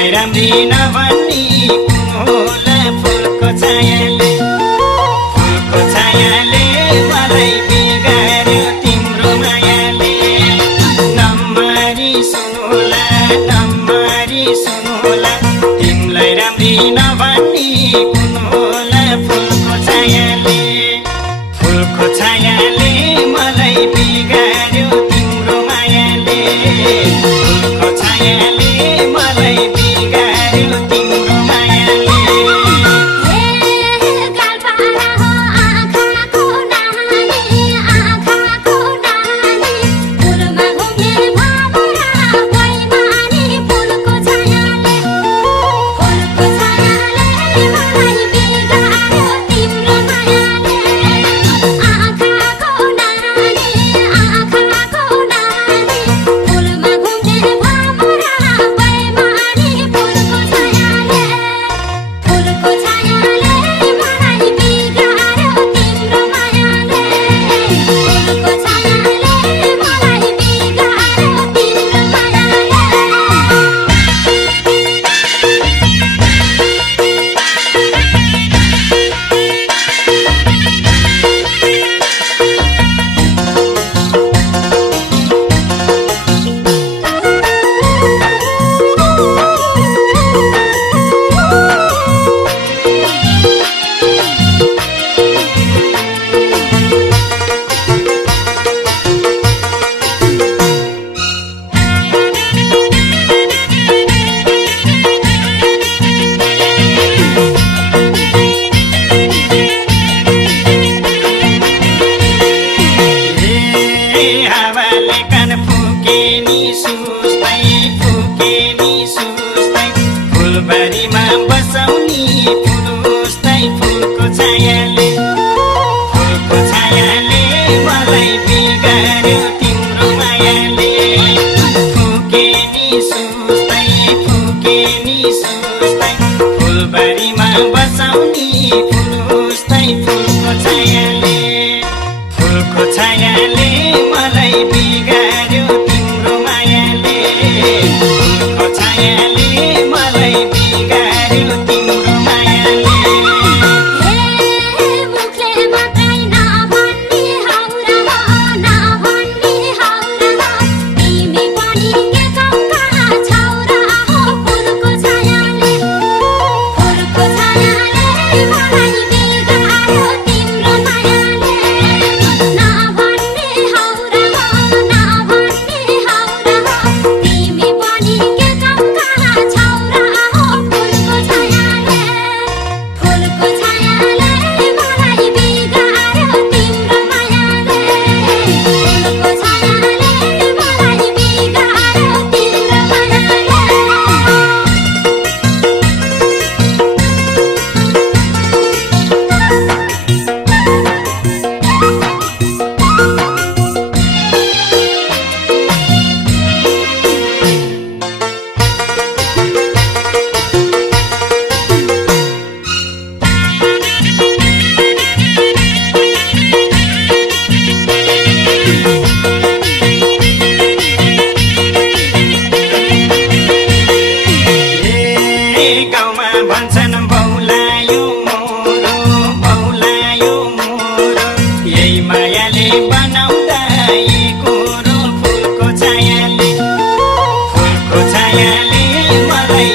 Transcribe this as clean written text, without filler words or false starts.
तिमलाई राम्री नभन्नी कुन होला फुलको छायाले मलाई बिगार्यो तिम्रो मायाले नम्बरी सुनुहोला तिमलाई राम्री नभन्नी कुन होला फुलको छायाले मलाई बिगार्यो तिम्रो मायाले फुलको छायाले मलाई बिगार्यो तिम्रो मायाले फुलबारीमा बसाउनी फुलुस्दै फुलको छायाले मलाई बिगार्यो तिम्रो मायाले फुके नि सुस्दै फुलबारीमा बसाउनी फुलुस्दै फुलको छायाले मलाई बिगार्यो तिम्रो मायाले फुलको छायाले मलाई बिगार्यो तिम्रो मायाले मुखले मात्रै नभन्ने हाउरा तिमी पनि के चौका छौ र हो फुलको छायाले मलाई बिगार्यो तिम्रो मायाले नभन्ने हाउरा तिमी पनि के चौका छौ र हो फुलको छायाले मलाई बिगार्यो तिम्रो मायाले फुलको छायाले मलाई बिगार्यो तिम्रो मायाले गाउँमा भन्छन् बौलायो मोरो यही मायाले बनाउँदा फुलको छायाले मलाई